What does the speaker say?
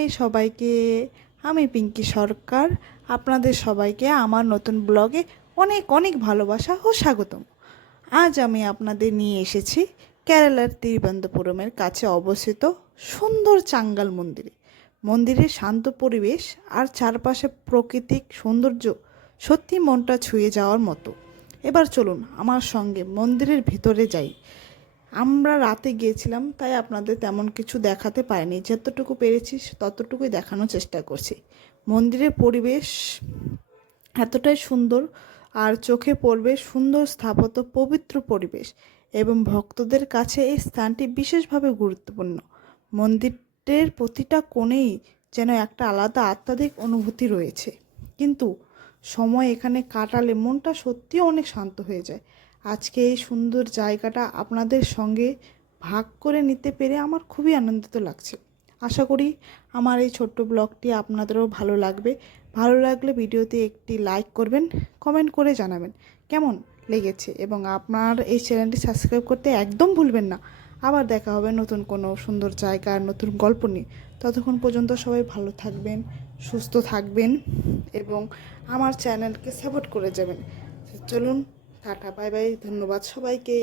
High সবাইকে, আমি পিঙ্কি সরকার। আপনাদের সবাইকে আমার নতুন ব্লগে অনেক অনেক ভালোবাসা ও স্বাগতম। আজ আমি আপনাদের নিয়ে এসেছি কেরালার তিরুবনন্তপুরমের কাছে অবস্থিত সুন্দর চাঙ্গাল মন্দিরে। মন্দিরের শান্ত পরিবেশ আর চারপাশে প্রাকৃতিক সৌন্দর্য সত্যি মনটা ছুঁয়ে যাওয়ার মতো। এবার চলুন আমার সঙ্গে মন্দিরের ভিতরে যাই। আমরা রাতে গিয়েছিলাম, তাই আপনাদের তেমন কিছু দেখাতে পারিনি। যতটুকু পেরেছি ততটুকুই দেখানোর চেষ্টা করছি। মন্দিরের পরিবেশ এতটাই সুন্দর, আর চোখে পড়বে সুন্দর স্থাপত্য, পবিত্র পরিবেশ এবং ভক্তদের কাছে এই স্থানটি বিশেষভাবে গুরুত্বপূর্ণ। মন্দিরের প্রতিটা কোণেই যেন একটা আলাদা আত্মাধিক অনুভূতি রয়েছে, কিন্তু সময় এখানে কাটালে মনটা সত্যিই অনেক শান্ত হয়ে যায়। আজকে এই সুন্দর জায়গাটা আপনাদের সঙ্গে ভাগ করে নিতে পেরে আমার খুবই আনন্দিত লাগছে। আশা করি আমার এই ছোট্ট ব্লগটি আপনাদেরও ভালো লাগবে। ভালো লাগলে ভিডিওতে একটি লাইক করবেন, কমেন্ট করে জানাবেন কেমন লেগেছে, এবং আপনার এই চ্যানেলটি সাবস্ক্রাইব করতে একদম ভুলবেন না। আবার দেখা হবে নতুন কোনো সুন্দর জায়গা আর নতুন গল্প নিয়ে। ততক্ষণ পর্যন্ত সবাই ভালো থাকবেন, সুস্থ থাকবেন এবং আমার চ্যানেলকে সাপোর্ট করে যাবেন। চলুন, টাটা, বাই বাই, ধন্যবাদ সবাইকে।